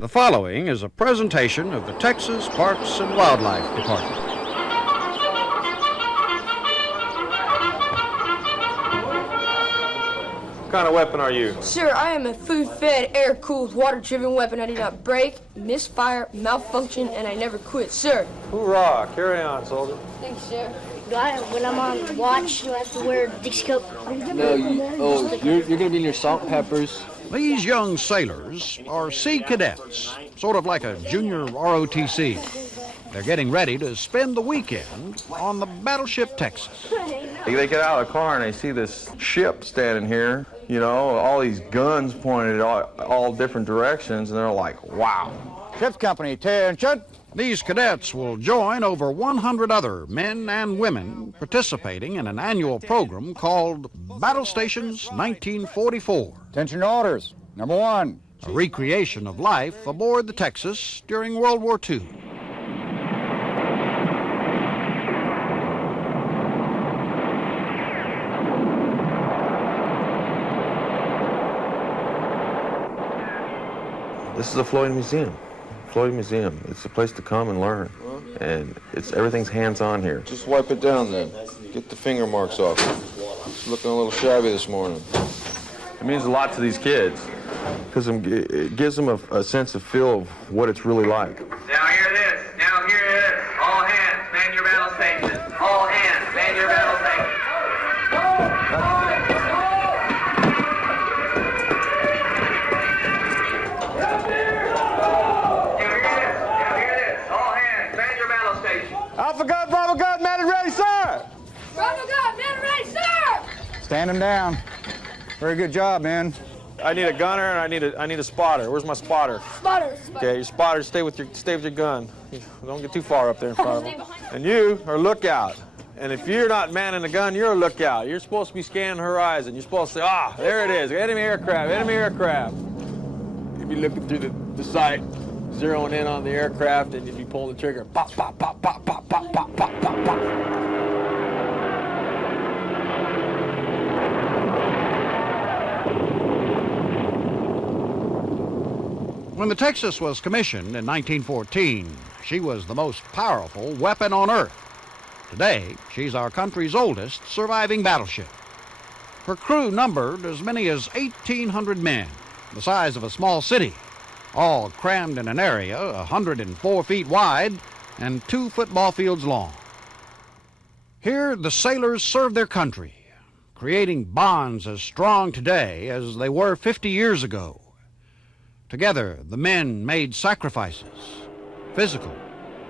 The following is a presentation of the Texas Parks and Wildlife Department. What kind of weapon are you? Sir, I am a food-fed, air-cooled, water-driven weapon. I do not break, misfire, malfunction, and I never quit, sir. Hoorah! Carry on, soldier. Thanks, sir. When I'm on watch, do I have to wear a Dixie coat? No, you're going to be in your salt and peppers. These young sailors are sea cadets, sort of like a junior ROTC. They're getting ready to spend the weekend on the Battleship Texas. They get out of the car and they see this ship standing here, you know, all these guns pointed all different directions, and they're like, wow. Ship's company, attention. These cadets will join over 100 other men and women participating in an annual program called Battlestations 1944. Attention orders. Number one. A recreation of life aboard the Texas during World War II. This is a floating museum. Floating museum. It's a place to come and learn. And everything's hands-on here. Just wipe it down then. Get the finger marks off. It's looking a little shabby this morning. It means a lot to these kids because it gives them a sense of feel of what it's really like. Now hear this. Now hear this. All hands, man your battle stations. All hands, man your battle stations. Alpha gun, Bravo gun, man and ready, sir. Bravo God, man, ready, sir! Stand him down. Very good job, man. I need a gunner and I need a spotter. Where's my spotter? Spotter. Okay, your spotter, stay with your gun. Don't get too far up there in front of them. And you are lookout. And if you're not manning the gun, you're a lookout. You're supposed to be scanning the horizon. You're supposed to say, there it is, enemy aircraft, enemy aircraft. You'd be looking through the sight, zeroing in on the aircraft, and you'd be pulling the trigger. Pop, pop, pop, pop, pop, pop, pop, pop, pop, pop. When the Texas was commissioned in 1914, she was the most powerful weapon on Earth. Today, she's our country's oldest surviving battleship. Her crew numbered as many as 1,800 men, the size of a small city, all crammed in an area 104 feet wide and 2 football fields long. Here, the sailors served their country, creating bonds as strong today as they were 50 years ago. Together, the men made sacrifices, physical,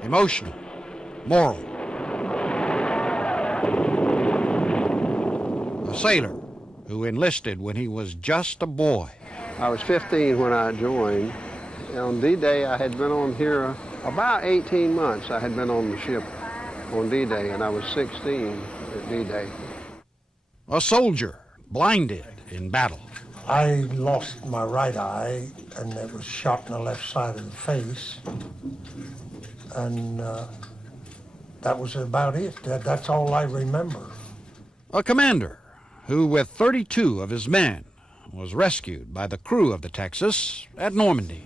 emotional, moral. A sailor who enlisted when he was just a boy. I was 15 when I joined. On D-Day, I had been on here about 18 months. I had been on the ship on D-Day, and I was 16 at D-Day. A soldier blinded in battle. I lost my right eye, and it was shot in the left side of the face. And that was about it. That's all I remember. A commander who, with 32 of his men, was rescued by the crew of the Texas at Normandy.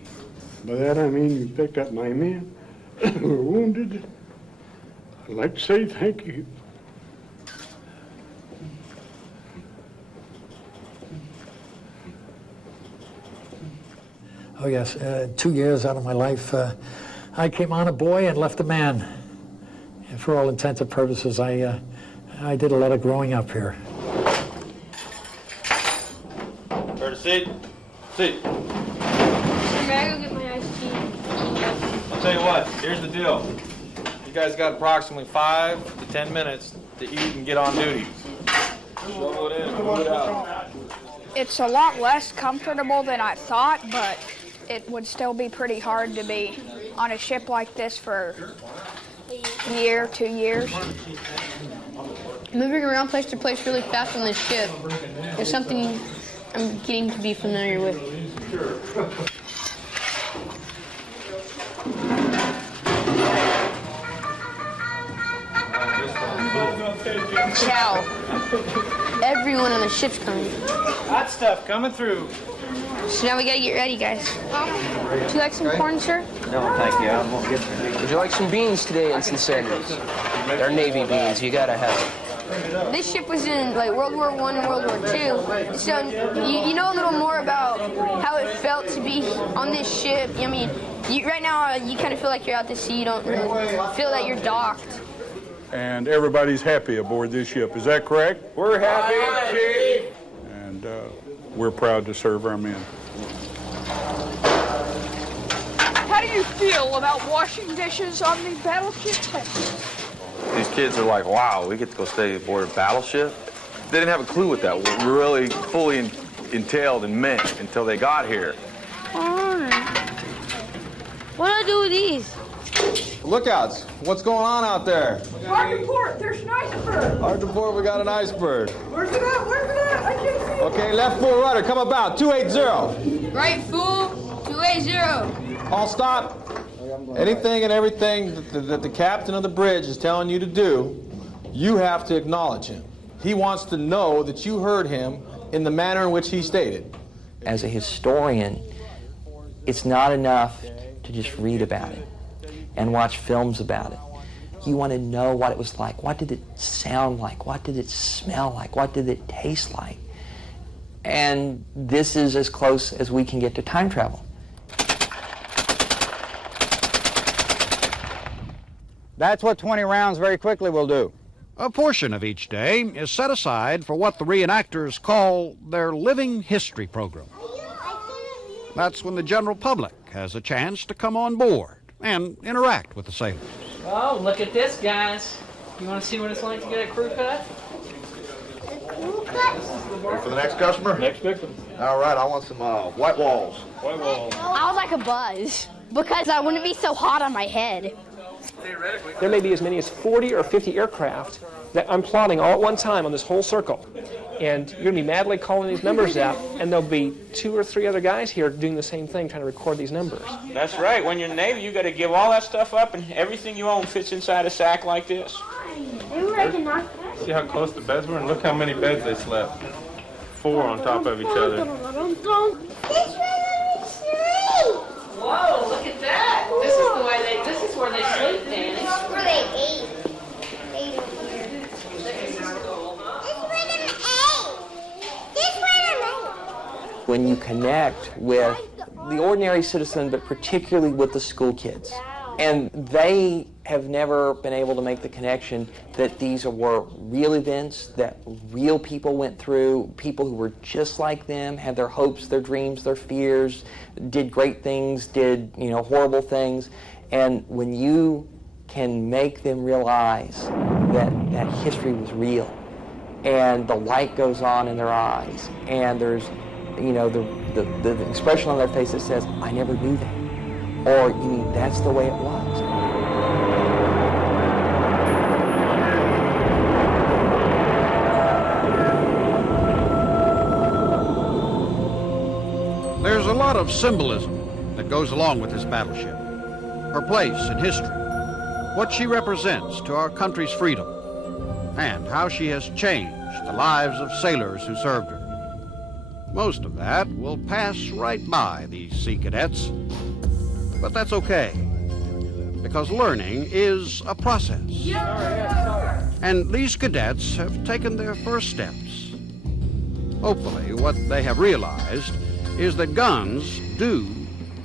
By that I mean you picked up my men who were wounded. I'd like to say thank you. Oh, yes. 2 years out of my life, I came on a boy and left a man. And for all intents and purposes, I did a lot of growing up here. Prepare to seat. Seat. May I go get my iced tea? I'll tell you what, here's the deal. You guys got approximately 5 to 10 minutes to eat and get on duty. Shovel it in, move it out. It's a lot less comfortable than I thought, but it would still be pretty hard to be on a ship like this for a year, 2 years. Moving around place to place really fast on this ship is something I'm getting to be familiar with. Chow. Everyone on the ship's coming. Hot stuff coming through. So now we gotta get ready, guys. Would you like some corn, sir? No, thank you. I won't get them. Would you like some beans today, Ensign Sanders? They're Navy beans. You gotta have them. This ship was in like World War I and World War II. So you know a little more about how it felt to be on this ship. I mean, right now you kind of feel like you're out to sea. You don't really feel that you're docked. And everybody's happy aboard this ship. Is that correct? We're happy, Chief. And we're proud to serve our men. How do you feel about washing dishes on the Battleship Texas? These kids are like, wow, we get to go stay aboard a battleship? They didn't have a clue what that really fully entailed and meant until they got here. What do I do with these? Lookouts, what's going on out there? Hard to port, there's an iceberg. Hard to port, we got an iceberg. Where's it at? Where's it at? I can't see it. Okay, left full rudder, come about, 280. Right, full, 280. All stop. Anything and everything that the captain of the bridge is telling you to do, you have to acknowledge him. He wants to know that you heard him in the manner in which he stated. As a historian, it's not enough to just read about it and watch films about it. You want to know what it was like. What did it sound like? What did it smell like? What did it taste like? And this is as close as we can get to time travel. That's what 20 rounds very quickly will do. A portion of each day is set aside for what the reenactors call their living history program. That's when the general public has a chance to come on board and interact with the sailors. Oh, look at this, guys. You want to see what it's like to get a crew cut? Ready for the next customer? Next victim. All right, I want some white walls. White walls. I would like a buzz because I wouldn't be so hot on my head. There may be as many as 40 or 50 aircraft that I'm plotting all at one time on this whole circle. And you're going to be madly calling these numbers out, and there'll be 2 or 3 other guys here doing the same thing, trying to record these numbers. That's right. When you're in the Navy, you got to give all that stuff up, and everything you own fits inside a sack like this. See how close the beds were, and look how many beds they slept. 4 on top of each other. Whoa, look at that. This is the way this is where they sleep, Danny. This is where they ate. When you connect with the ordinary citizen, but particularly with the school kids, and they have never been able to make the connection that these were real events that real people went through, people who were just like them, had their hopes, their dreams, their fears, did great things, did horrible things, and when you can make them realize that history was real, and the light goes on in their eyes, and there's the expression on their face that says, I never knew that. Or, you mean, that's the way it was. There's a lot of symbolism that goes along with this battleship. Her place in history, what she represents to our country's freedom, and how she has changed the lives of sailors who served her. Most of that will pass right by these sea cadets, but that's okay, because learning is a process. And these cadets have taken their first steps. Hopefully, what they have realized is that guns do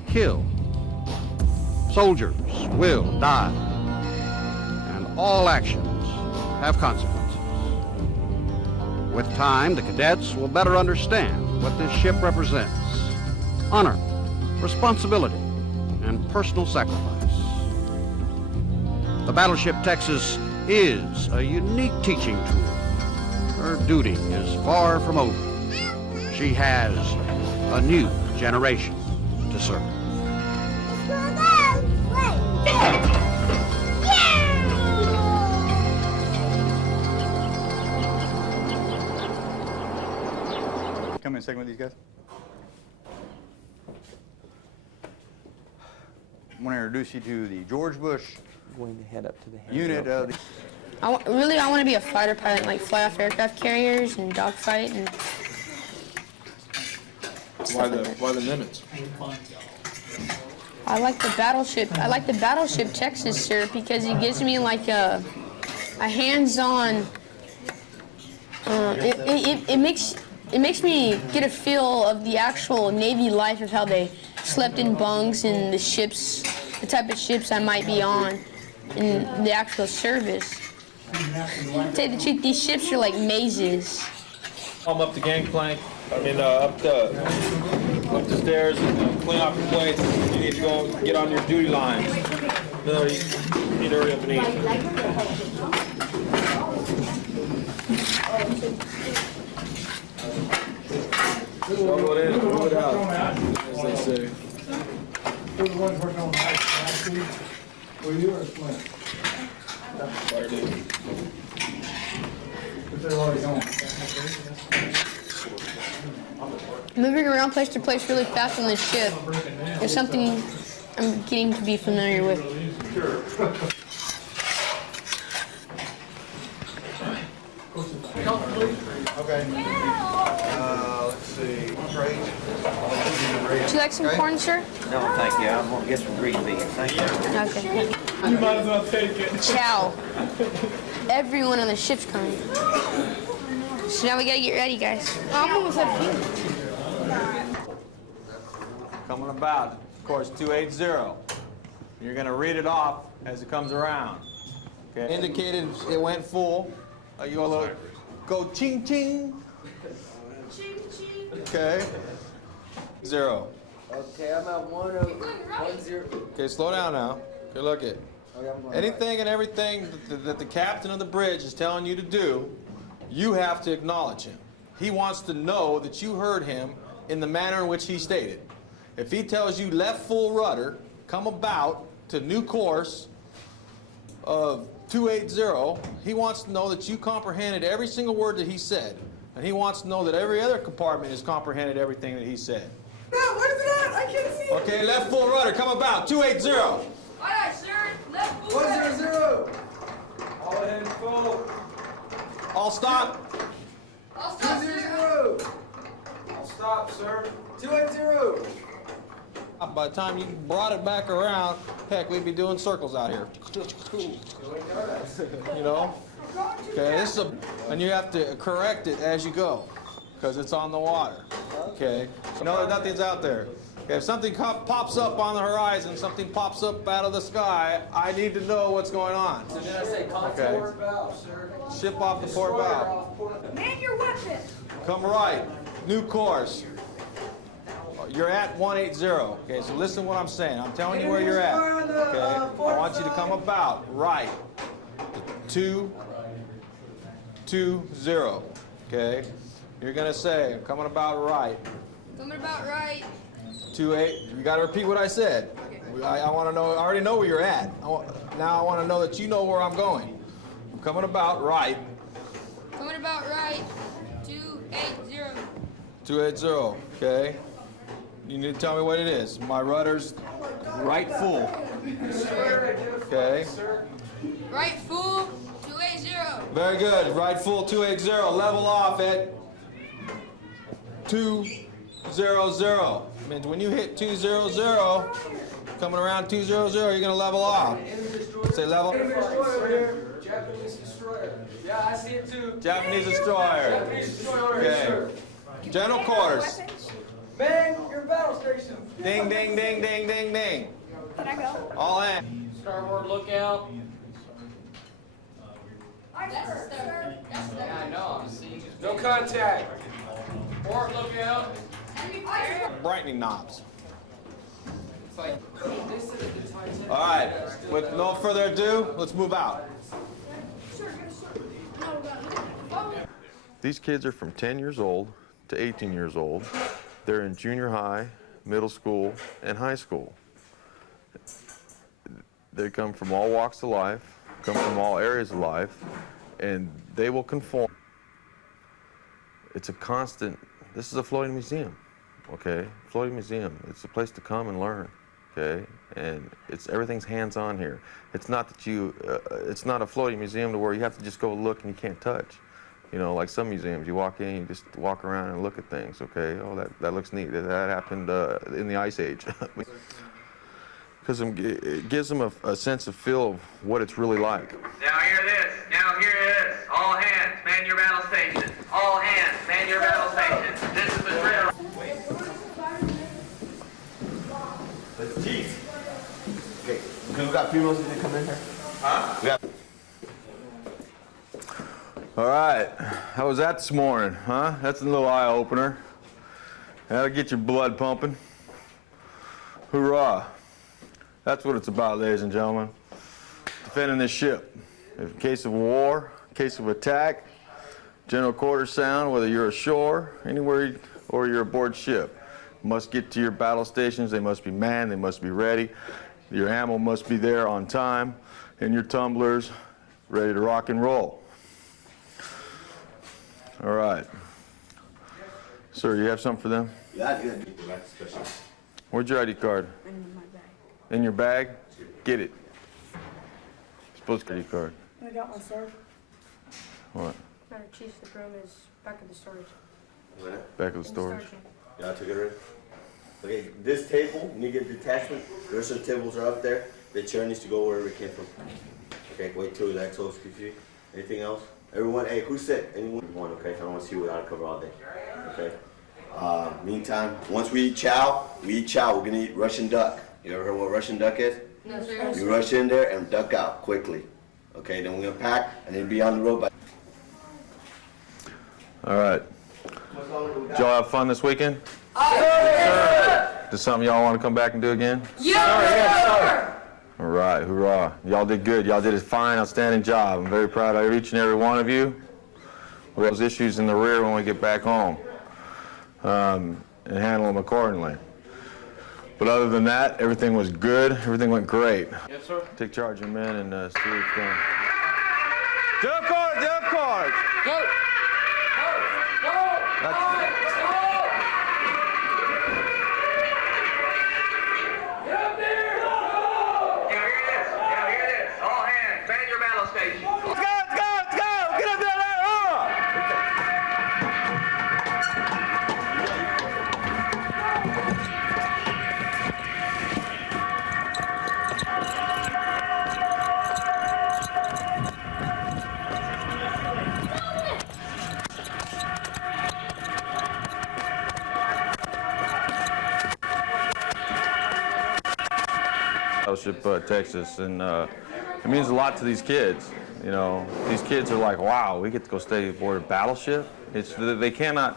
kill. Soldiers will die, and all actions have consequences. With time, the cadets will better understand what this ship represents: honor, responsibility, and personal sacrifice. The Battleship Texas is a unique teaching tool. Her duty is far from over. She has a new generation to serve. Come in a second with these guys. I want to introduce you to the George Bush Going to head up to the unit of the... I want to be a fighter pilot, like fly off aircraft carriers and dogfight and stuff like that. Why the Nimitz? I like the Battleship. I like the Battleship Texas, sir, because it gives me like a hands-on. It makes me get a feel of the actual Navy life of how they slept in bunks and the ships, the type of ships I might be on in the actual service. To tell you the truth, these ships are like mazes. I'm up the gangplank. I mean, up the stairs, clean off your plates. You need to go get on your duty lines. No, you need to hurry up and eat. Shovel it in, move it out, as they say. Who the ones working on the last week? Were you or Flint? But they're already gone. Moving around place to place really fast on this ship is something I'm getting to be familiar with. Okay. Let's see. Trade. Would you like some corn, sir? No, thank you. I'm going to get some green beans. Thank you. Okay. You might as well take it. Chow. Everyone on the ship's coming. So now we gotta get ready, guys. I'm almost at food. Coming about, course 280. You're going to read it off as it comes around. Okay. Indicated it went full. You go ching ching. Okay. 0. Okay, I'm at 1010. Okay, slow down now. Okay, look it. Anything and everything that the captain of the bridge is telling you to do, you have to acknowledge him. He wants to know that you heard him in the manner in which he stated. If he tells you left full rudder, come about to new course of 280, he wants to know that you comprehended every single word that he said. And he wants to know that every other compartment has comprehended everything that he said. No, what is it at? I can't see it. Okay, left full rudder, come about, 280. All right, sir. Left full rudder. 100. All ahead full. All stop. I'll stop, 200. All stop, sir. 280. By the time you brought it back around, heck, we'd be doing circles out here. You know? Okay, this is and you have to correct it as you go, because it's on the water. Okay? You know, nothing's out there. Okay, if something pops up on the horizon, something pops up out of the sky, I need to know what's going on. So did I say port bow, sir? Ship off the port bow. Man your weapon. Come right. New course. You're at 180. Okay, so listen to what I'm saying. I'm telling you where you're at. Okay, I want you to come about right. 220. Okay, you're gonna say I'm coming about right. Coming about right. 28. You got to repeat what I said. I want to know. I already know where you're at. Now I want to know that you know where I'm going. I'm coming about right. Coming about right. 280. 280. Okay. You need to tell me what it is. My rudder's right full. Okay. Right full. 280. Very good. Right full 280. Level off at 200. Means when you hit 200, coming around 200, you're going to level off. Say level. Japanese destroyer. Yeah, I see it too. Japanese destroyer. Japanese destroyer. Okay. General quarters. Man, your battle station. Ding, ding, ding, ding, ding, ding. Can I go? All in. Starboard lookout. Yeah, I know. I'm seeing. No contact. Port lookout. Brightening knobs. All right. With no further ado, let's move out. These kids are from 10 years old to 18 years old. They're in junior high, middle school, and high school. They come from all walks of life, come from all areas of life, and they will conform. It's a constant, this is a floating museum, okay? Floating museum, it's a place to come and learn, okay? And everything's hands-on here. It's not that it's not a floating museum to where you have to just go look and you can't touch. You know, like some museums, you walk in, you just walk around and look at things, okay? Oh, that looks neat. That happened in the Ice Age. Because it gives them a sense of feel of what it's really like. Now hear this. Now hear this. All hands, man your battle stations. All hands, man your battle stations. This is the drill. Jeez. Okay, because we got funerals that come in here. Huh? We got. All right, how was that this morning, huh? That's a little eye-opener. That'll get your blood pumping. Hoorah. That's what it's about, ladies and gentlemen. Defending this ship. In case of war, in case of attack, general quarters sound, whether you're ashore, anywhere, or you're aboard ship. Must get to your battle stations. They must be manned. They must be ready. Your ammo must be there on time, and your tumblers ready to rock and roll. All right. Sir, you have something for them? Yeah, I did. Special. Where's your ID card? In my bag. In your bag? Get it. Supposed to ID card. I got one, sir. What? Matter Chief, the room is back in the storage. Where? Back of the storage. Yeah, I took it already. Okay, this table, you need to get detachment. The rest of the tables are up there. The chair needs to go wherever it came from. Okay, wait till that close, QC. Anything else? Everyone, hey, who's sick? Anyone? One, okay? I don't want to see you without a cover all day. Okay? Meantime, once we eat chow, we're gonna eat Russian duck. You ever heard what Russian duck is? No, sir. You rush in there and duck out quickly. Okay, then we're gonna pack and then be on the road by. All right. Did y'all have fun this weekend? Yes, sir. Is something y'all want to come back and do again? Yes, sir. All right, hoorah. Y'all did good. Y'all did a fine, outstanding job. I'm very proud of each and every one of you. We have those issues in the rear when we get back home and handle them accordingly. But other than that, everything was good. Everything went great. Yes, sir. Take charge of your men and see what's done. Jump cards, jump cards. Go. Battleship Texas, and it means a lot to these kids. You know, these kids are like, wow, we get to go stay aboard a battleship. They didn't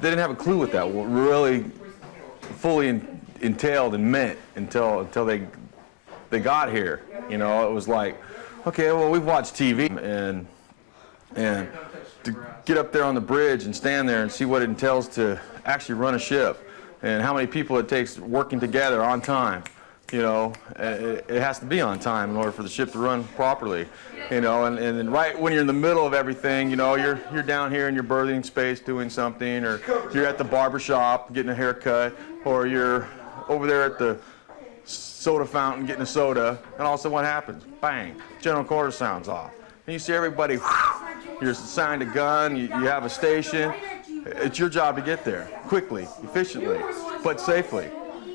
have a clue what that really fully entailed and meant until they got here. You know, it was like, okay, well, we've watched TV, and to get up there on the bridge and stand there and see what it entails to actually run a ship, and how many people it takes working together on time. You know, it has to be on time in order for the ship to run properly. You know, and then right when you're in the middle of everything, you know, you're down here in your berthing space doing something, or you're at the barber shop getting a haircut, or you're over there at the soda fountain getting a soda, and all of a sudden what happens? Bang, general quarters sounds off. And you see everybody, you're assigned a gun, you have a station. It's your job to get there quickly, efficiently, but safely.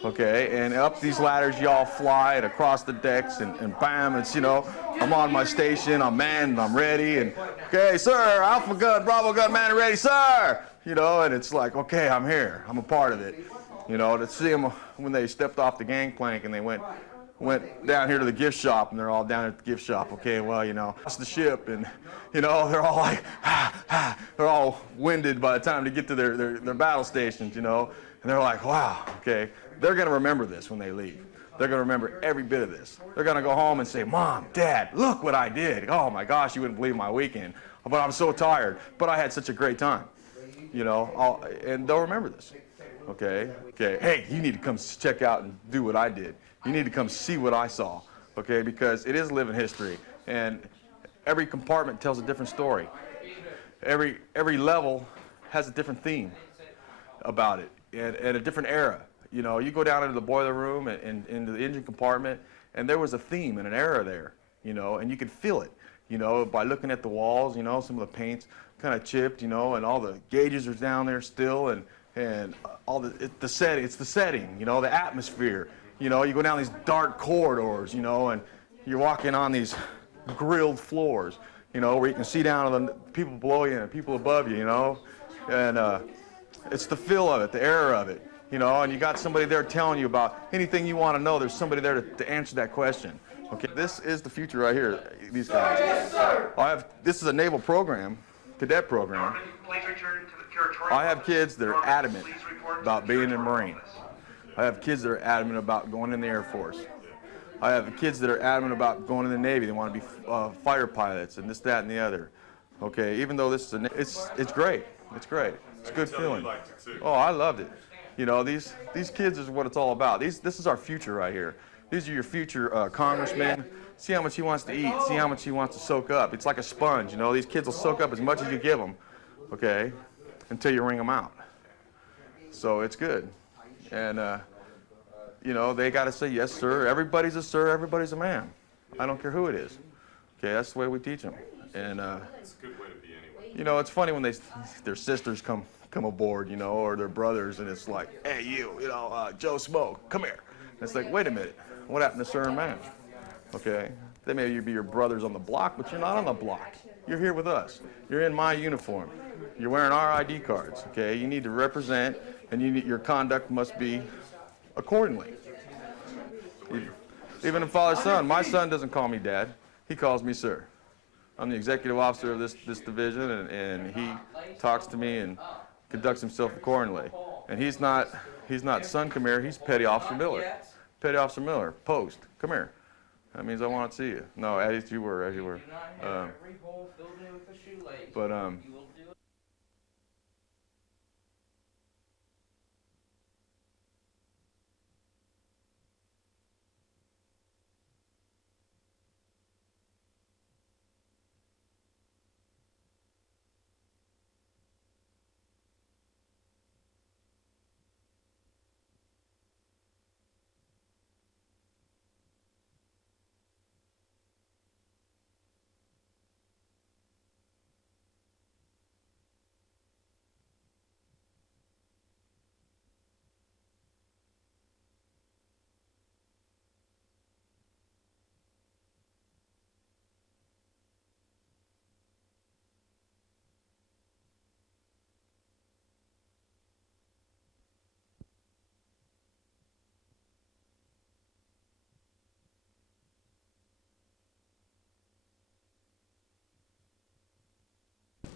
Okay, and up these ladders y'all fly and across the decks, and bam, it's, you know, I'm on my station, I'm manned, I'm ready, and okay, sir, Alpha gun, Bravo gun, man and ready, sir! You know, and it's like, okay, I'm here, I'm a part of it. You know, to see them when they stepped off the gangplank and they went down here to the gift shop, and they're all down at the gift shop, okay, well, you know, it's the ship, and, you know, they're all like, they're all winded by the time to get to their battle stations, you know, and they're like, wow, okay. They're going to remember this when they leave. They're going to remember every bit of this. They're going to go home and say, Mom, Dad, look what I did. Oh, my gosh, you wouldn't believe my weekend. But I'm so tired. But I had such a great time. You know, and they'll remember this. Okay? Okay, hey, you need to come check out and do what I did. You need to come see what I saw. Okay? Because it is living history. And every compartment tells a different story. Every level has a different theme about it and a different era. You know, you go down into the boiler room and into the engine compartment, and there was a theme and an era there, you know, and you could feel it. you know, by looking at the walls, you know, some of the paint's kind of chipped, you know, and all the gauges are down there still, and all it's the setting, you know, the atmosphere. You know, you go down these dark corridors, you know, and you're walking on these grilled floors, you know, where you can see down to the people below you and people above you, you know, and it's the feel of it, the air of it, you know, and you got somebody there telling you about anything you want to know. There's somebody there to answer that question. Okay, this is the future right here. These guys. Yes, sir. This is a naval program, cadet program. I have kids that are adamant about being a Marine. I have kids that are adamant about going in the Air Force. I have kids that are adamant about going in the Navy. They want to be fighter pilots and this, that, and the other. Okay, even though this is it's great. It's great. It's a good feeling. Oh, I loved it. You know, these kids is what it's all about. This is our future right here. These are your future congressmen. See how much he wants to eat. See how much he wants to soak up. It's like a sponge, you know. These kids will soak up as much as you give them, okay, until you wring them out. So it's good. And, you know, they got to say, yes, sir. Everybody's a sir. Everybody's a man. I don't care who it is. Okay, that's the way we teach them. And, you know, it's funny when their sisters come aboard, you know, or their brothers, and it's like, hey, you know, Joe Smoke, come here. And it's like, wait a minute. What happened to sir and man? Okay, they may be your brothers on the block, but you're not on the block. You're here with us. You're in my uniform. You're wearing our ID cards, okay? You need to represent, and your conduct must be accordingly. Even in father-son, my son doesn't call me dad. He calls me sir. I'm the executive officer of this division, and he talks to me and conducts himself accordingly. And he's not son, come here, he's Petty Officer Miller. Petty Officer Miller, post, come here. That means I want to see you. No, as you were.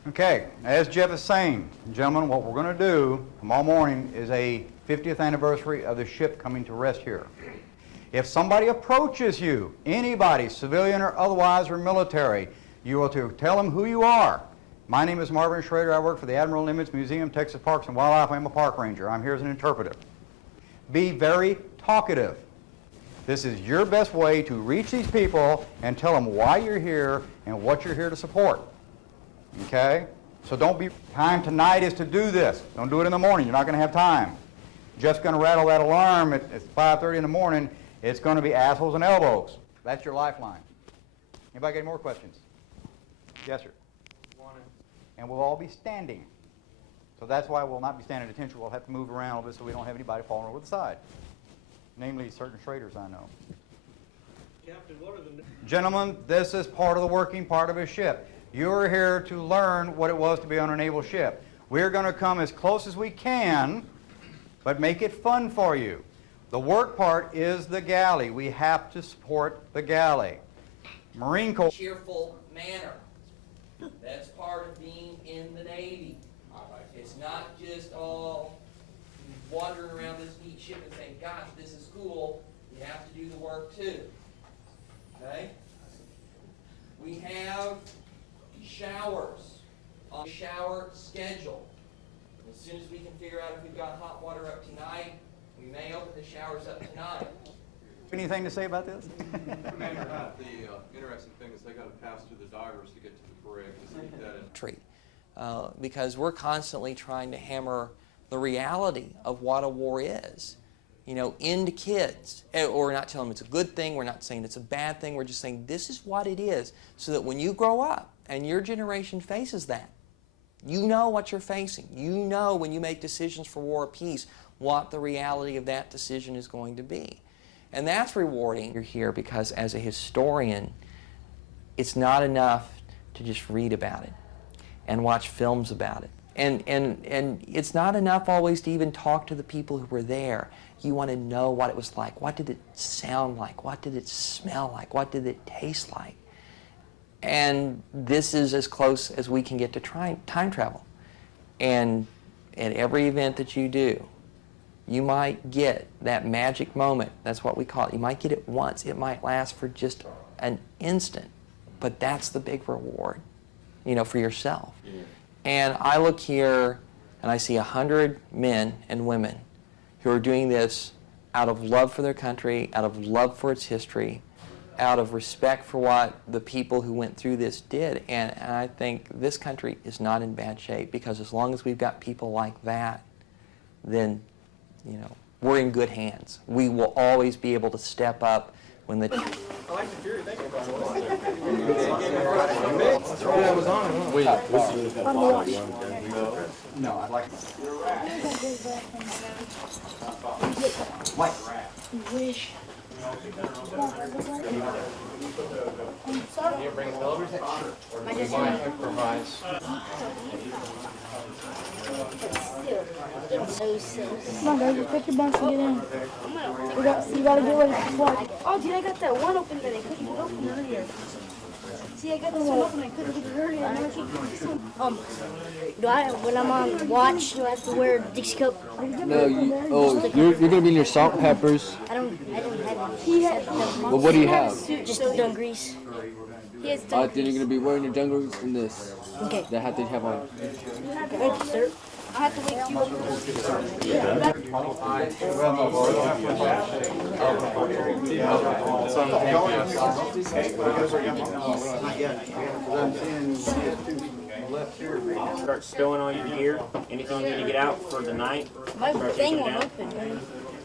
Okay, as Jeff is saying, gentlemen, what we're going to do tomorrow morning is a 50th anniversary of the ship coming to rest here. If somebody approaches you, anybody, civilian or otherwise or military, you are to tell them who you are. My name is Marvin Schrader. I work for the Admiral Nimitz Museum, Texas Parks and Wildlife. I'm a park ranger. I'm here as an interpreter. Be very talkative. This is your best way to reach these people and tell them why you're here and what you're here to support. Okay? So don't be, time tonight is to do this. Don't do it in the morning. You're not going to have time. Just going to rattle that alarm at 5:30 in the morning. It's going to be assholes and elbows. That's your lifeline. Anybody got any more questions? Yes, sir. And we'll all be standing. So that's why we'll not be standing at attention. We'll have to move around a little bit so we don't have anybody falling over the side. Namely, certain traders I know. Captain, what are the... Gentlemen, this is part of the working part of a ship. You're here to learn what it was to be on a naval ship. We're going to come as close as we can, but make it fun for you. The work part is the galley. We have to support the galley. Marine Corps... Cheerful manner. That's part of being in the Navy. It's not just all wandering around this neat ship and saying, gosh, this is cool. You have to do the work too. Okay? We have showers on the shower schedule. As soon as we can figure out if we've got hot water up tonight, we may open the showers up tonight. Anything to say about this? The interesting thing is they got to pass through the divers to get to the brig. Because we're constantly trying to hammer the reality of what a war is. into kids. Or we're not telling them it's a good thing, we're not saying it's a bad thing, we're just saying this is what it is, so that when you grow up and your generation faces that, you know what you're facing. You know when you make decisions for war or peace what the reality of that decision is going to be. And that's rewarding. You're here because as a historian, it's not enough to just read about it and watch films about it. And it's not enough always to even talk to the people who were there. You want to know what it was like. What did it sound like? What did it smell like? What did it taste like? And this is as close as we can get to time travel. And at every event that you do, you might get that magic moment. That's what we call it. You might get it once. It might last for just an instant. But that's the big reward, for yourself. Yeah. And I look here and I see 100 men and women who are doing this out of love for their country, out of love for its history, out of respect for what the people who went through this did. And I think this country is not in bad shape, because as long as we've got people like that, then, we're in good hands. We will always be able to step up when the... I like the theory thinking about it. Wait, no, I'd like... Mike. Wish. You bring it over? I just might improvise. Come on, guys, just pick your bunch and get in. You gotta get ready for flight. Oh, dude, I got that one open that I couldn't get open earlier. See, I got this one open, I couldn't get it earlier. And now I can't get this one. When I'm on watch, do I have to wear a Dixie cup? No, you're gonna be in your salt and peppers. I don't have any. Well, what do you have? Just the dungarees. He has Then you're gonna be wearing your dungarees and this. Okay. That hat that you have on. Thank you, sir. I have to wake you Start stowing all your gear. Anything you need to get out for the night. My thing won't open.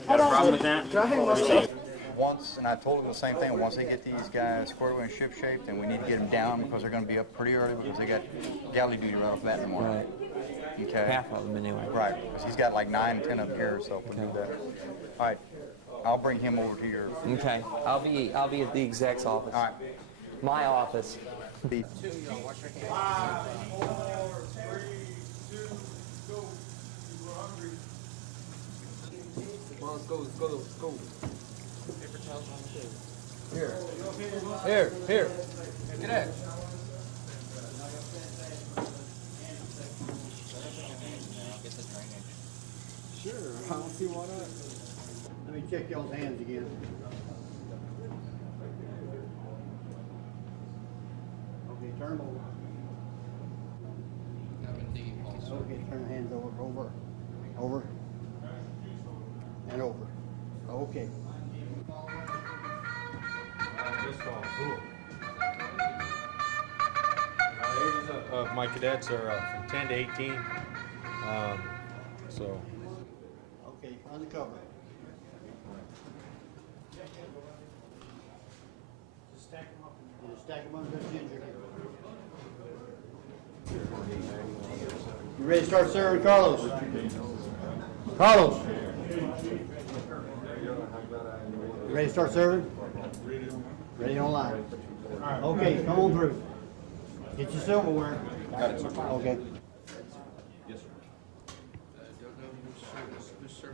Got a problem with that? Once, and I told them the same thing, once they get these guys squared away in ship shape, then we need to get them down, because they're going to be up pretty early, because they got galley duty right off that in the morning. Right. Okay. Half of them anyway. Right, because he's got like 9, 10 up here, so we'll do that. All right, I'll bring him over to your... Okay, I'll be at the exec's office. All right. My office. 5, 4, 3, 2, go. We're hungry. Come on, let's go. Here. Get it. Sure, I don't see why not. Let me check y'all's hands again. Okay, turn them over. Okay, turn the hands over, and over. Okay. Ages of my cadets are from 10 to 18. So. Okay, on the cover. Just stack them on this ginger. You ready to start serving, Carlos? Carlos. You ready to start serving? Ready online. Okay, come on through. Get your silverware. Got it, sir. Okay. Yes, sir.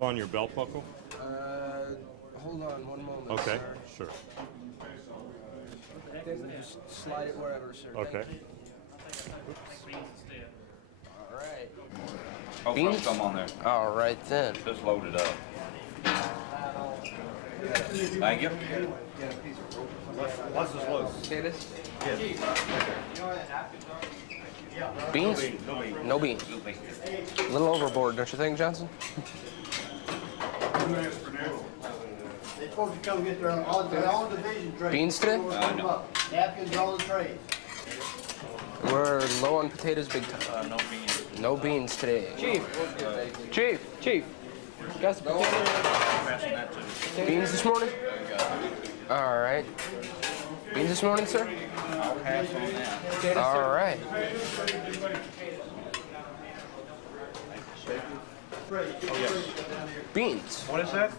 On your belt buckle? Hold on one moment. Okay, sir. Just slide it wherever, sir. Okay. All right. Hopefully it'll come on there. All right then. Just load it up. Thank you. What's this load? Cadets? Yes. Beans? No beans. A little overboard, don't you think, Johnson? supposed to come get their all division trays. Beans today? No. Napkins, all the trays. We're low on potatoes big time. No beans. No beans today. Chief. Got some potatoes? Beans this morning? All right. Beans this morning, sir? I'll pass on that. All right. Beans. What is that?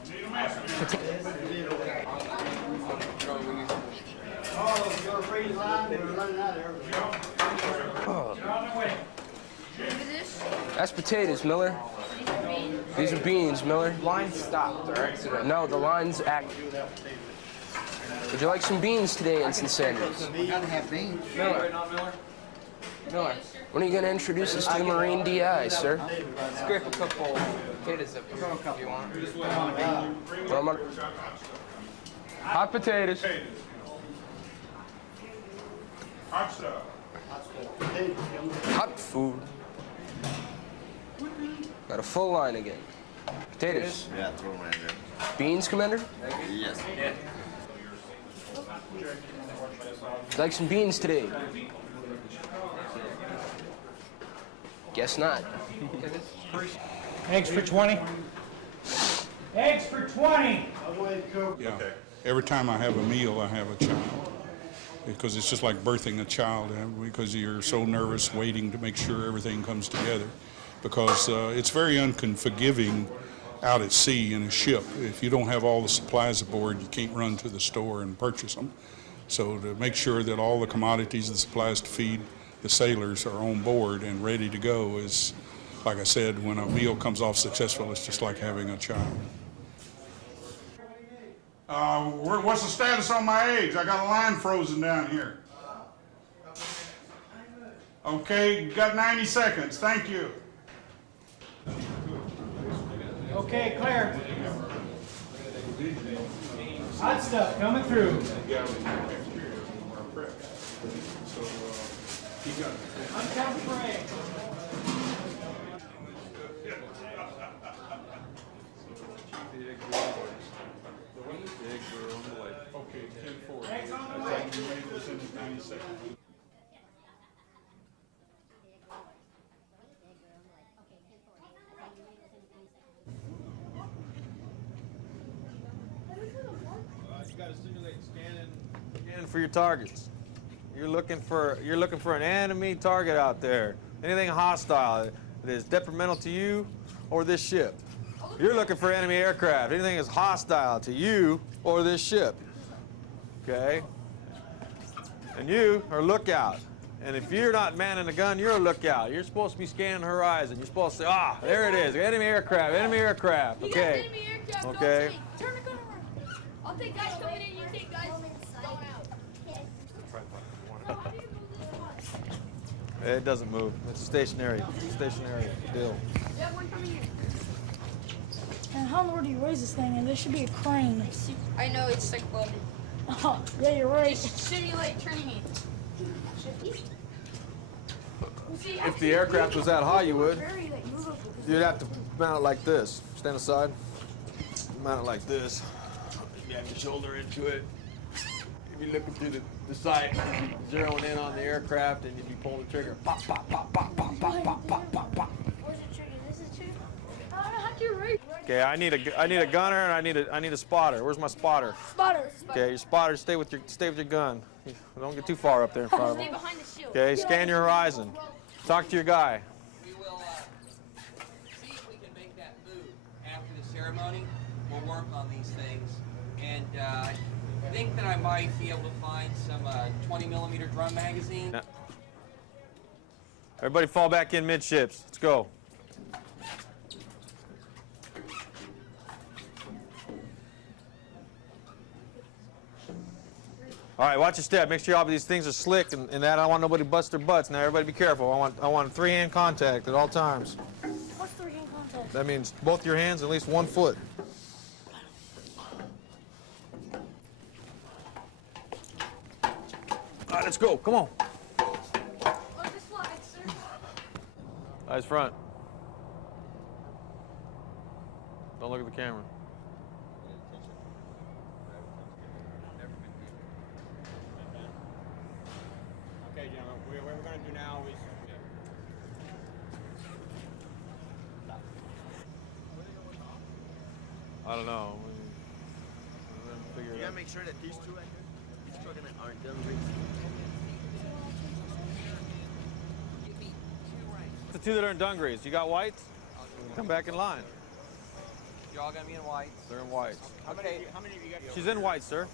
Oh, you're freezing line, we're running out of Oh. That's potatoes, Miller. These are beans, Miller. Line stopped, all right? No, the line's active. Would you like some beans today, Ensign Sanders? Gotta have beans. Miller. When are you going to introduce us to the Marine DI, sir? Scrape a couple potatoes up if you want. Throw 'em on. Hot potatoes. Hot stuff. Hot food. Got a full line again. Potatoes. Yeah, throw them in there. Beans, Commander? Yes. Like some beans today? Guess not. Eggs for 20. Eggs for 20. Yeah. Every time I have a meal, I have a child. Because it's just like birthing a child, because you're so nervous waiting to make sure everything comes together. Because it's very unforgiving out at sea in a ship. If you don't have all the supplies aboard, you can't run to the store and purchase them. So to make sure that all the commodities and supplies to feed the sailors are on board and ready to go is, like I said, when a meal comes off successful, it's just like having a child. What's the status on my eggs? I got a line frozen down here. Okay, got 90 seconds. Thank you. Okay, Claire. Hot stuff coming through. I'm counting for eggs. Okay, 10-4. Eggs on the way. Within 90 seconds. You got to simulate scanning for your targets. You're looking for an enemy target out there. Anything hostile that is detrimental to you or this ship. You're looking for enemy aircraft. Anything is hostile to you or this ship. Okay? And you are lookout. And if you're not manning the gun, you're a lookout. You're supposed to be scanning the horizon. You're supposed to say, ah, there it is, enemy aircraft, enemy aircraft. Okay. Okay. Turn the gun around. I'll take guys coming in, you take guys going out. It doesn't move. It's stationary deal. And how in the world do you raise this thing? And there should be a crane. I know, it's like, well, Oh, yeah, you're right. simulate turning it. If the aircraft was that high, you would. You'd have to mount it like this. Stand aside. Mount it like this. You have your shoulder into it. If you're looking through the sight, zeroing in on the aircraft, and you'd be pulling the trigger. Pop, pop, pop, pop, pop, pop, pop, pop, pop, pop. Okay, I need a gunner and I need a spotter. Where's my spotter? Spotter. Okay, your spotter, stay with your gun. Don't get too far up there in front of him. Okay, scan your horizon. Talk to your guy. We will see if we can make that move after the ceremony. We'll work on these things, and I think that I might be able to find some 20mm drum magazine. Yeah. Everybody fall back in midships. Let's go. All right, watch your step. Make sure all of these things are slick and that. I don't want nobody to bust their butts. Now, everybody be careful. I want three-hand contact at all times. What's three-hand contact? That means both your hands, at least 1 foot. All right, let's go. Come on. Eyes front. Don't look at the camera. What we're going to do now is... I don't know. Figure You it gotta out. make sure that these two right here, these two aren't done rings. The two that are in dungarees. You got whites? Come back in line. Y'all got me in whites. They're in whites. How many of you got? She's in white, sir.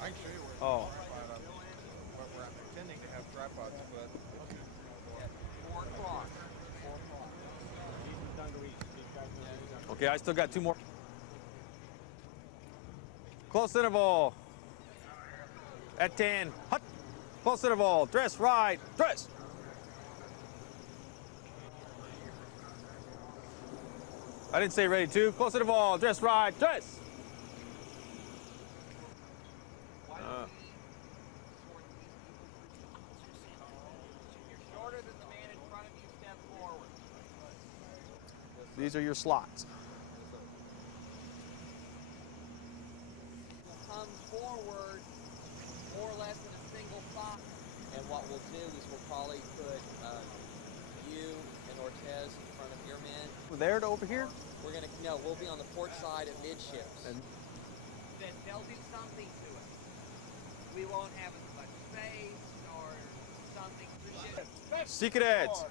I can show you where. Oh. We're intending to have tripods, but. 4 o'clock. Okay, I still got 2 more. Close interval. At 10. Hut. Close interval. Dress right. Dress. I didn't say ready to. Close interval. Dress right. Dress. Shorter than the man in front of you, step forward. These are your slots. Come forward more or less in a single file. And what we'll do is we'll probably put you and Ortez in front of your men. From there to over here? We'll be on the port side of midships. And then they'll do something to it. We won't have as much space or something. Sea cadets.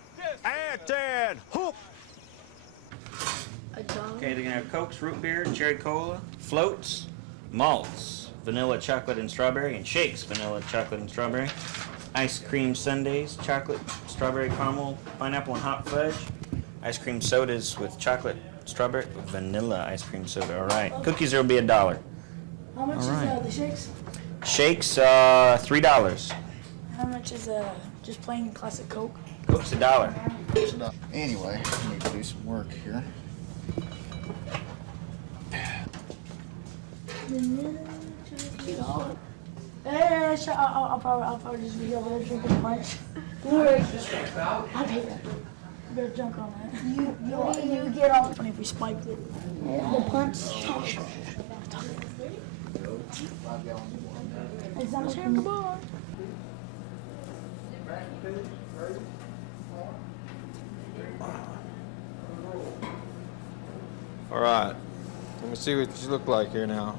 At 10. Hoop. Okay, they're gonna have Cokes, root beer, cherry cola, floats, malts, vanilla, chocolate, and strawberry, and shakes, vanilla, chocolate, and strawberry. Ice cream sundaes, chocolate, strawberry, caramel, pineapple, and hot fudge. Ice cream sodas with chocolate, strawberry, vanilla ice cream soda. All right. Cookies will be $1. How much All right. is the shakes? Shakes, $3. How much is just plain classic Coke? Coke's $1. Anyway, I need to do some work here. Hey, I'll probably just be over there drinking punch. I'll pay that. Better junk on that. You get off. Funny if we spiked it. The punch. It's not terrible. All right. Let me see what you look like here now.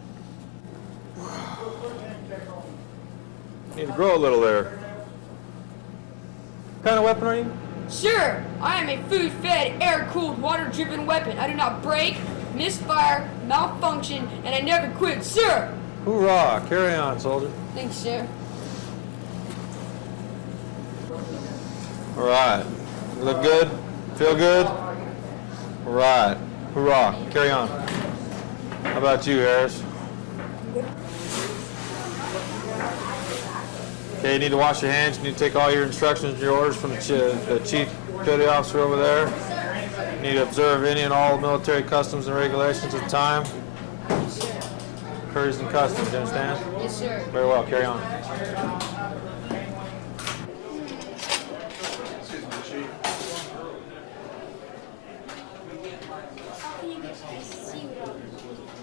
Need to grow a little there. What kind of weapon are you? Sir, I am a food-fed, air-cooled, water-driven weapon. I do not break, misfire, malfunction, and I never quit, sir! Hoorah! Carry on, soldier. Thanks, sir. All right. You look good? Feel good? All right. Hoorah! Carry on. How about you, Harris? Okay, you need to wash your hands. You need to take all your instructions and your orders from the chief petty officer over there. You need to observe any and all military customs and regulations at the time. Courtesies and customs, you understand? Yes, sir. Very well, carry on.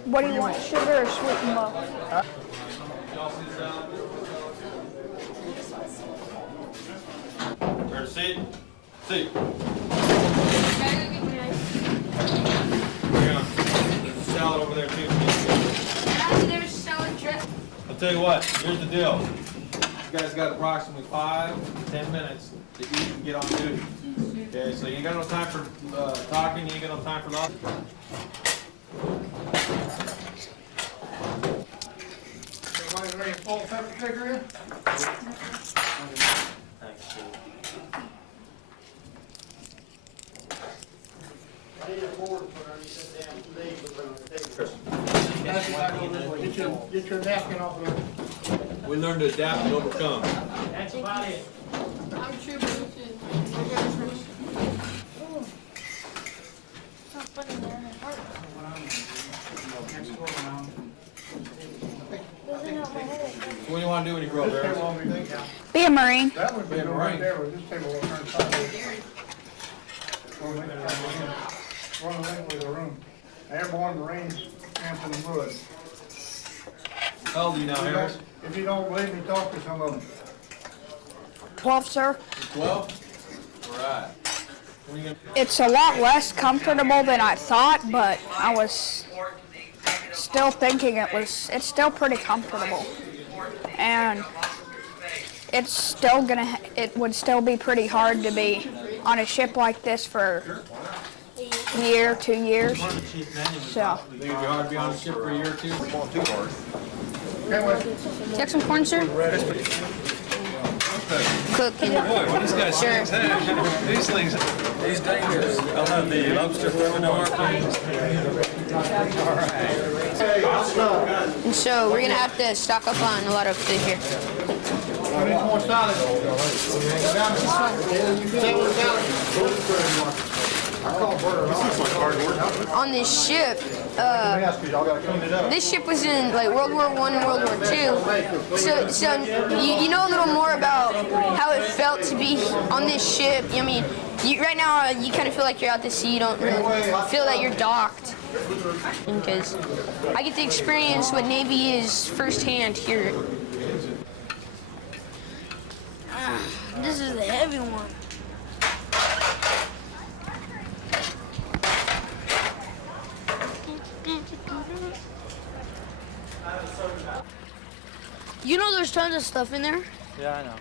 What do you want, sugar or sweet and low? Where's the seat? Seat. Carry on. There's a salad over there, too. There's salad dressing. I'll tell you what, here's the deal. You guys got approximately 5 to 10 minutes to eat and get on duty. Okay, so you ain't got no time for talking, you ain't got no time for nothing. Everybody ready to pull pepper shaker in? I need a board to put underneath that damn leg on the table. Pass it back over this way. Get your napkin off of there. We learn to adapt and overcome. That's about it. I'm trooper. What do you want to do when you grow up, Harris? Be a Marine. That would be Be a right Marine. there with this table will turn sideways. Run away with the room. Airborne Marines, Hampton Wood. How old are you now, Harris? If you don't believe me, talk to some of them. 12, sir. 12? Right. It's a lot less comfortable than I thought, but I was still thinking it's still pretty comfortable. And it would still be pretty hard to be on a ship like this for a year, 2 years. So. You think it'd be hard to be on a ship for a year or two? Too hard. Take some corn, sir? Cook. Boy, what these guys Sure. these things, these dangerous. I'll have the lobster throwing over. All right. And so we're gonna have to stock up on a lot of food here. More salad. On this ship, this ship was in like World War I and World War II. So you know a little more about how it felt to be on this ship. I mean, right now you kind of feel like you're out to sea. You don't really feel that you're docked. Because I get to experience what Navy is firsthand here. This is a heavy one. You know there's tons of stuff in there? Yeah, I know.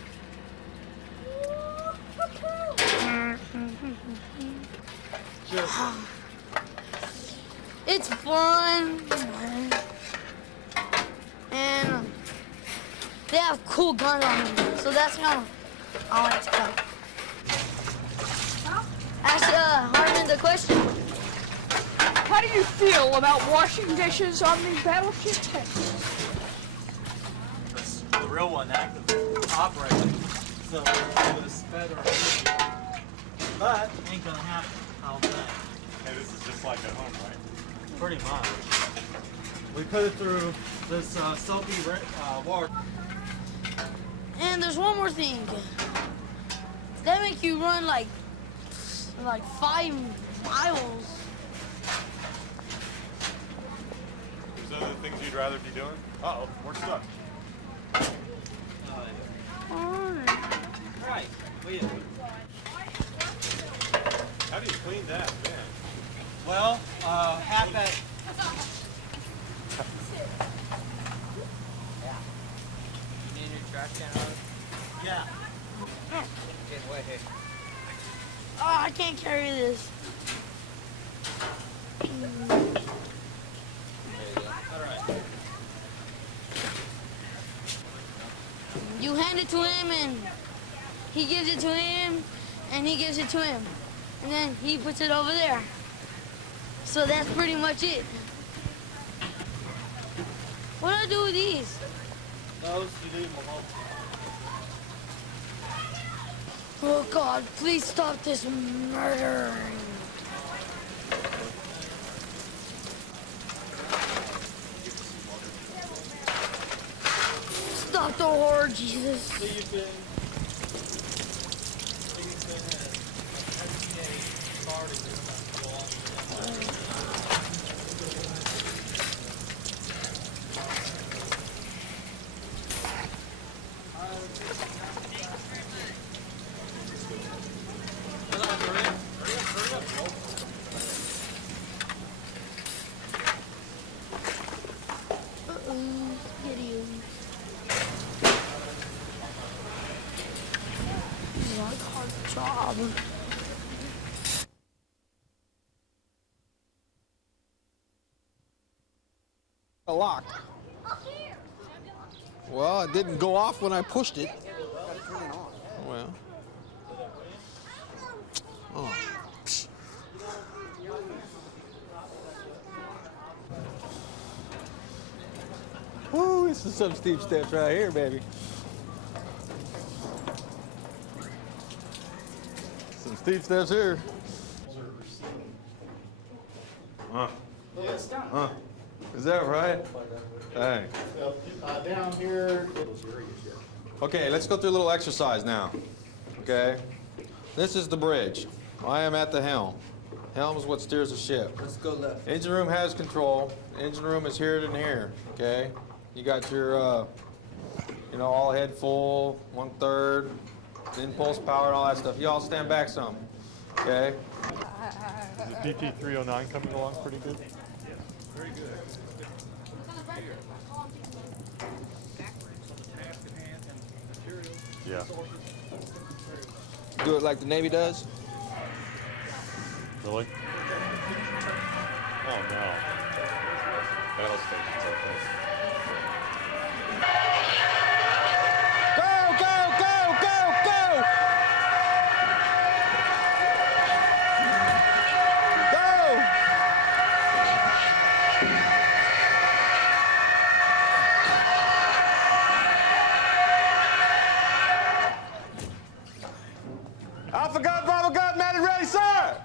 It's fun. And they have cool guns on them. So that's how I like to go. Ask Harmon the question. How do you feel about washing dishes on the Battleship Texas? The real one active operating. So it was better. But ain't gonna happen, I don't think. Hey, this is just like at home, right? Pretty much. We put it through this soapy water. And there's one more thing. They make you run like 5 miles. There's other things you'd rather be doing? Uh-oh, we're stuck. Right. How do you clean that, man? Well, half that. You need your trash can out? Yeah. Get away here. Oh, I can't carry this. You hand it to him and he gives it to him and he gives it to him. And then he puts it over there. So that's pretty much it. What do I do with these? Those, you leave them alone. Oh God, please stop this murdering. Stop the horror, Jesus. Locked. Well, it didn't go off when I pushed it. Well. Oh. Woo, this is some steep steps right here, baby. Some steep steps here. Is that right? Hey. Down here. Okay, let's go through a little exercise now. Okay? This is the bridge. I am at the helm. Helm is what steers the ship. Let's go left. Engine room has control. Engine room is here and here. Okay? You got your, all head full, 1/3. impulse power and all that stuff. You all stand back some, okay? Is the PT-309 coming along pretty good? Very good. Yeah. Do it like the Navy does? Really? Oh no. Battlestations, okay. Go, go, go, go, go! Go! Alpha gun, Bravo gun, man and ready, sir!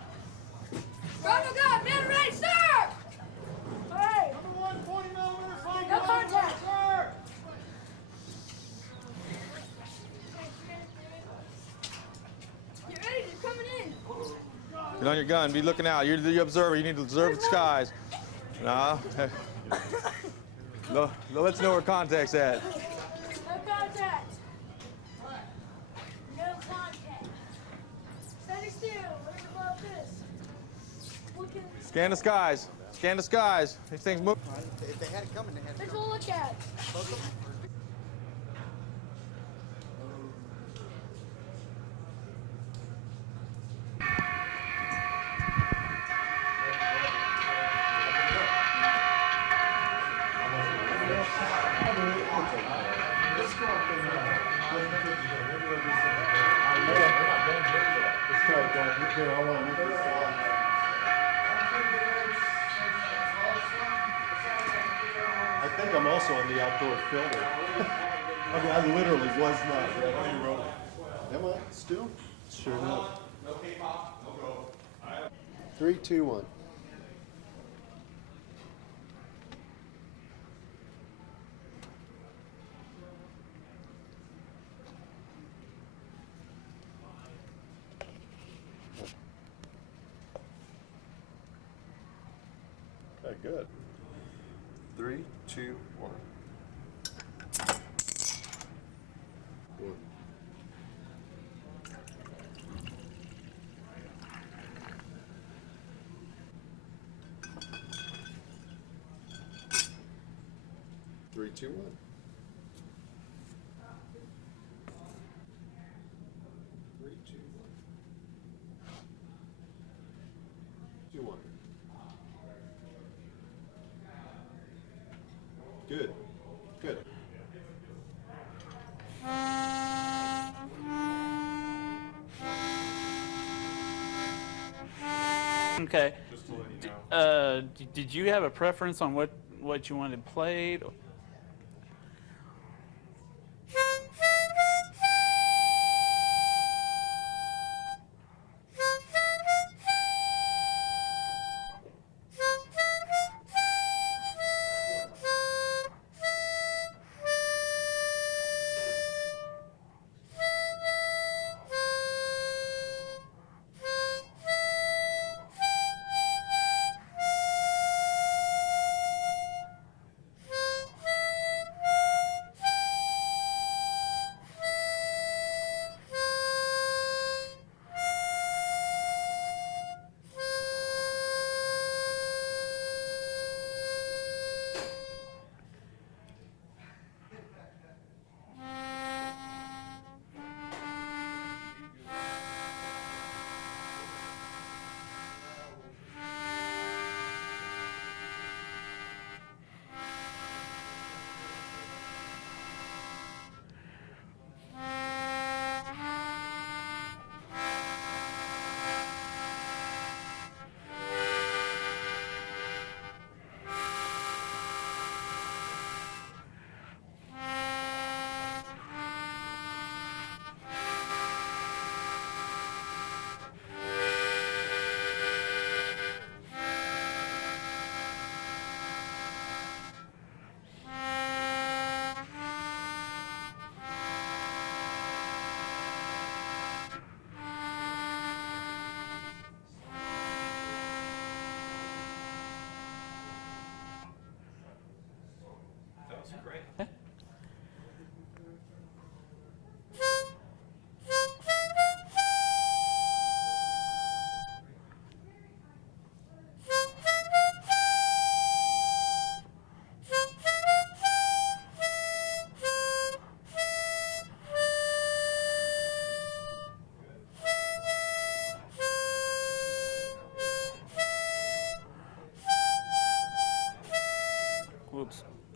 Bravo God, man ready, sir! Hey! Number 1, 40 millimeter flank. No contact. Sir. Get ready, they're coming in. Get on your gun, be looking out. You're the observer, you need to observe the skies. No. No, let's know where contact's at. No contact. No contact. Steady still. What about this? Looking. Scan the skies. Scan the skies. These things move. If they had it coming, they had it There's a look at. I think I'm also on the outdoor filter. I mean, I literally was not. Oh, you wrote it. Am I still? Sure enough. 3, 2, 1. Okay, good. 3, 2, 1. 1.3, 2, 1. 3, 2, 1. 2, 1. Good. Good. Okay. Did you have a preference on what you wanted played?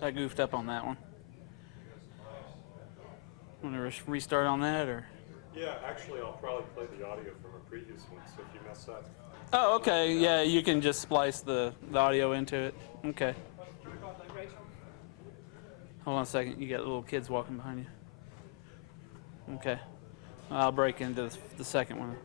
I goofed up on that one. Want to restart on that, or? Yeah, actually, I'll probably play the audio from a previous one, so if you mess up. Oh, okay. Yeah, you can just splice the audio into it. Okay. Hold on a second. You got little kids walking behind you. Okay. I'll break into the second one.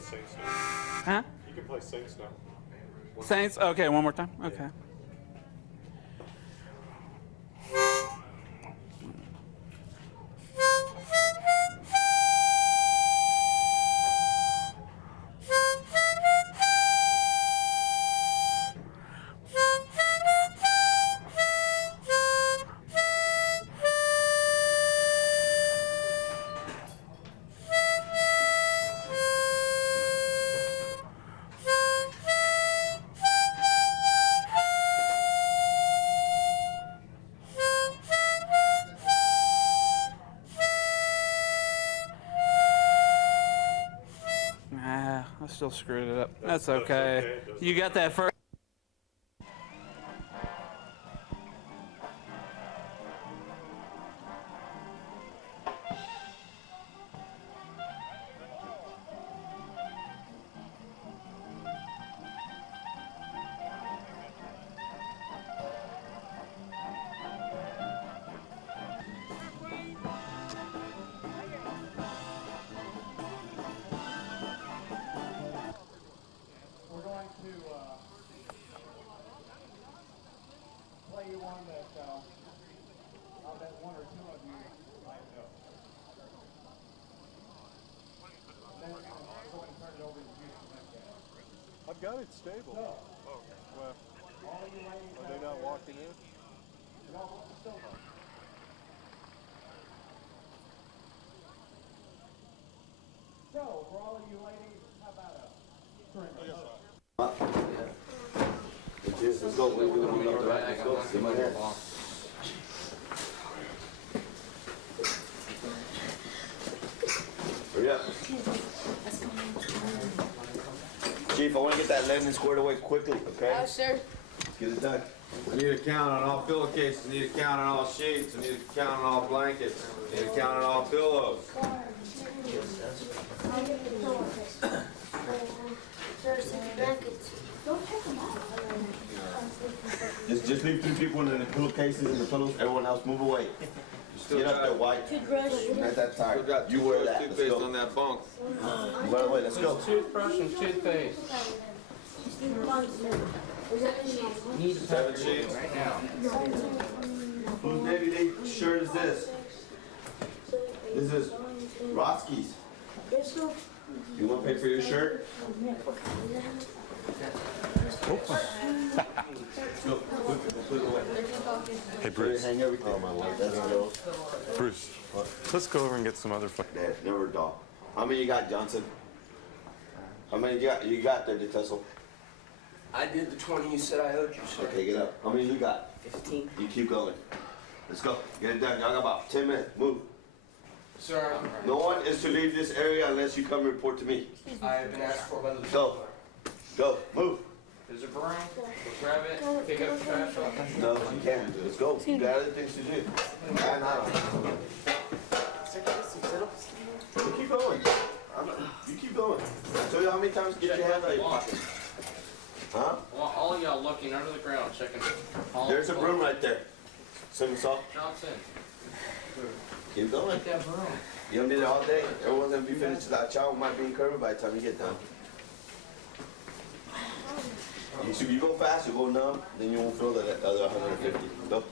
Saints now. Huh? You can play Saints now. Saints? Okay, one more time? Okay. I still screwed it up. That's okay. You got that first. I've got it stable. No. Oh, well, are they not walking in? So, for all of you ladies, how about Let's go. Let's go. See my hair. Hurry up. Chief, I want to get that landing squared away quickly, okay? Yes, sir. Let's get it done. I need a count on all pillowcases. I need a count on all sheets. I need a count on all blankets. I need a count on all pillows. Just leave 3 people in the pillowcases and the pillows. Everyone else move away. Get up there, White. Not that tired. You wear that. Let's go. On that bunk. By the way, let's go. Toothbrush and toothpaste. 7 sheets. Right now. Whose Navy Day shirt is this? This is Rotsky's. You want to pay for your shirt? Hey, Bruce. Hang everything. Oh, my life. That's go. Bruce, let's go over and get some other fun. Dad, never dog. How many you got, Johnson? How many you got there, Detessel? I did the 20 you said I owed you, sir. Okay, get up. How many you got? 15. You keep going. Let's go. Get it done. Y'all got about 10 minutes. Move. Sir, No one is to leave this area unless you come and report to me. I have been asked for by the... Go. Go. Move. There's a broom. Grab it. Pick up the trash. No, you can't. Let's go. You got other things to do. You keep going. You keep going. I told you how many times to get your hands out of your pocket. Huh? Well, all y'all looking under the ground, checking. There's a broom right there. Send us off. Johnson. Keep going. Get that broom. You don't need it all day. Everyone's gonna be finished. That child might be in curve by the time you get done. You go fast, you go numb, then you won't feel that other 150. Go.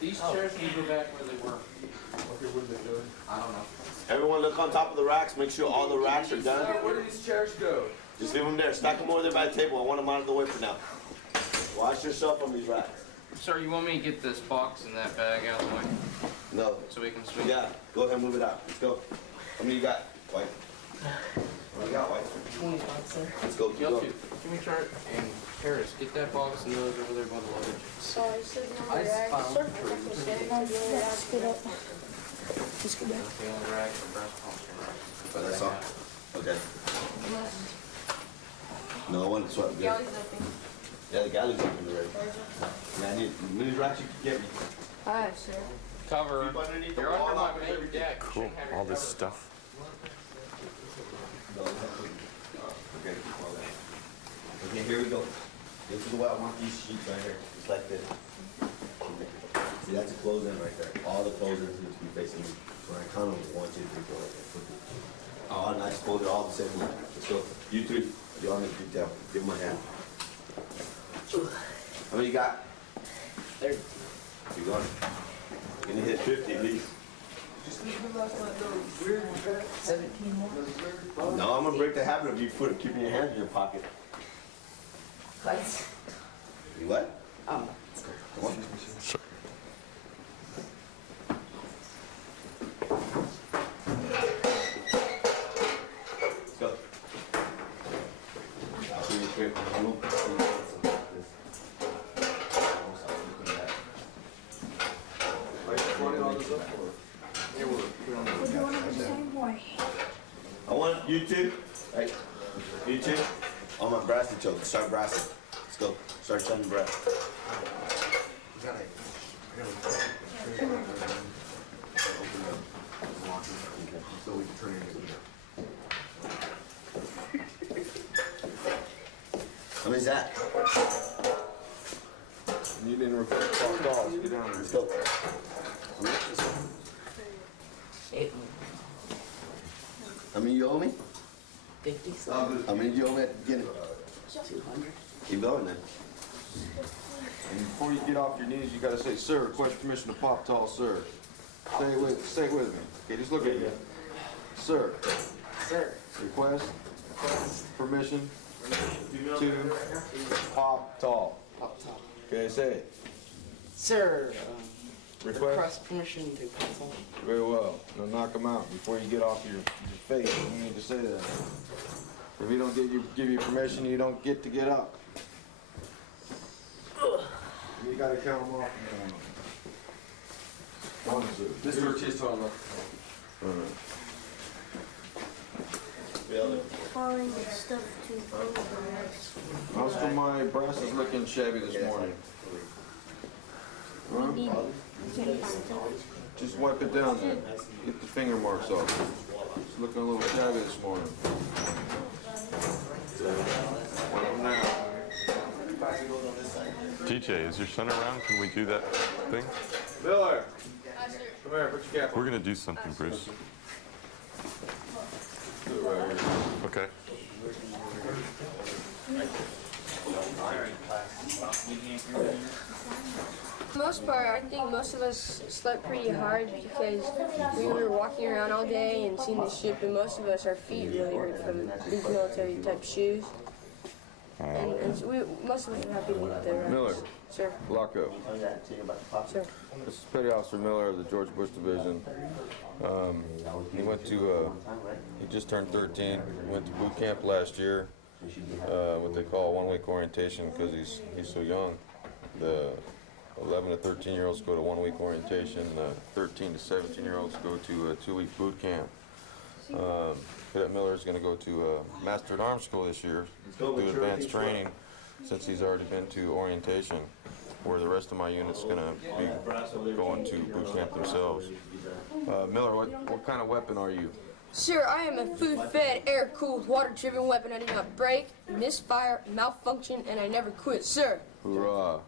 These chairs need to go back where they were. Okay, what are they doing? I don't know. Everyone look on top of the racks. Make sure all the racks are done. Where do these chairs go? Just leave them there. Stack them over there by the table. I want them out of the way for now. Watch yourself on these racks. Sir, you want me to get this box and that bag out of the way? No. So we can swing? Yeah. Go ahead and move it out. Let's go. How many you got, White? What you got, White? 25, sir. Let's go. Keep Y'all going. two, give me chart and Harris, get that box and those over there by the luggage. Sorry, sir. I found Sir, let's get up. Let's get back. Okay, on the rack, the brass pumps. Oh, that's all. Okay. No, I want to swap. Yeah, the galley's open already. Yeah, I need many racks you can get me. Alright, sir. Cover. You're under my main deck. Cool. All this stuff. Okay. Okay, here we go. This is the way I want these sheets right here. Just like this. See, that's a close-in right there. All the close-ins need to be facing me. When I count them, 1, 2, 3, 4. Oh, and I suppose they're all the same way. Let's go. You three. You all need to detail. Give them a hand. How many you got? 30. You going? You're gonna hit 50 at least. 17 more? No, I'm gonna break the habit of you keeping your hands in your pocket. What? You what? Come on. Let's go. I'll see you quick. I want you two, right? You two, on my brassy choke. Start brassing. Let's go. Start shutting brass. So we can turn it into How many's that? You didn't refer to calls. Get down there. Let's go. How many you owe me? 50. How many do you owe me at the beginning? 200. Keep going then. And before you get off your knees, you gotta say, sir, request permission to pop tall, sir. Stay with me. Okay, just look at me. Sir. Sir. Request permission to pop tall. Pop top. Okay, say it. Sir, Request? permission to pop top. Very well. Now knock them out before you get off your face. You need to say that. If you don't give you permission, you don't get to get up. You gotta count them off. 1, 2. This is just on the. Falling stuff too How's my brass is looking shabby this morning? Huh? Just wipe it down then. Get the finger marks off. It's looking a little shabby this morning. Wipe them down. TJ, is your son around? Can we do that thing? Miller! Come here, put your cap on. We're going to do something, Bruce. Do it right here. Okay. For the most part, I think most of us slept pretty hard because we were walking around all day and seeing the ship, and most of us, our feet really hurt from these military type shoes. And so most of us are happy to get there. Miller. Sir. Lock up. Sir. This is Petty Officer Miller of the George Bush Division. He went to, he just turned 13. He went to boot camp last year, what they call 1-week orientation because he's so young. 11 to 13-year-olds go to 1-week orientation. 13 to 17-year-olds go to a 2-week boot camp. Cadet Miller is going to go to Mastered Arms School this year, do advanced training, since he's already been to orientation, where the rest of my unit's going to be going to boot camp themselves. Miller, what kind of weapon are you? Sir, I am a food-fed, air-cooled, water-driven weapon. I do not break, misfire, malfunction, and I never quit, sir. Hoorah.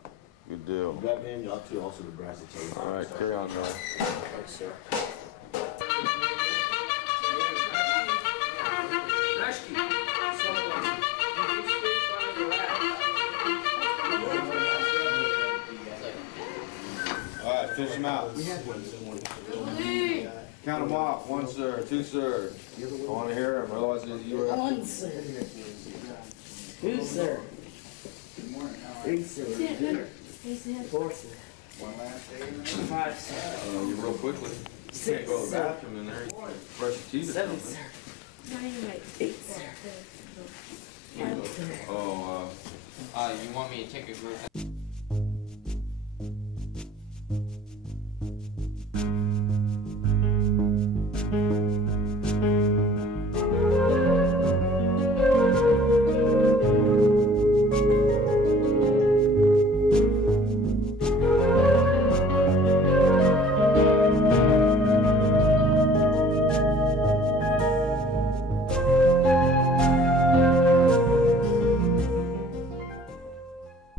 Good deal. Grab him, y'all two also the brass chain. All right, carry on, Miller. Thanks, sir. All right, finish them out. Count them off. 1, sir. 2, sir. I want to hear them. Otherwise, you were. 1, sir. 2, sir. 3, sir. 4, sir. 5, sir. You real quickly. You 6, can't go to the sir. bathroom in there. You brush your teeth or 7, something. sir. 8, sir. 9, sir. Oh, You want me to take a group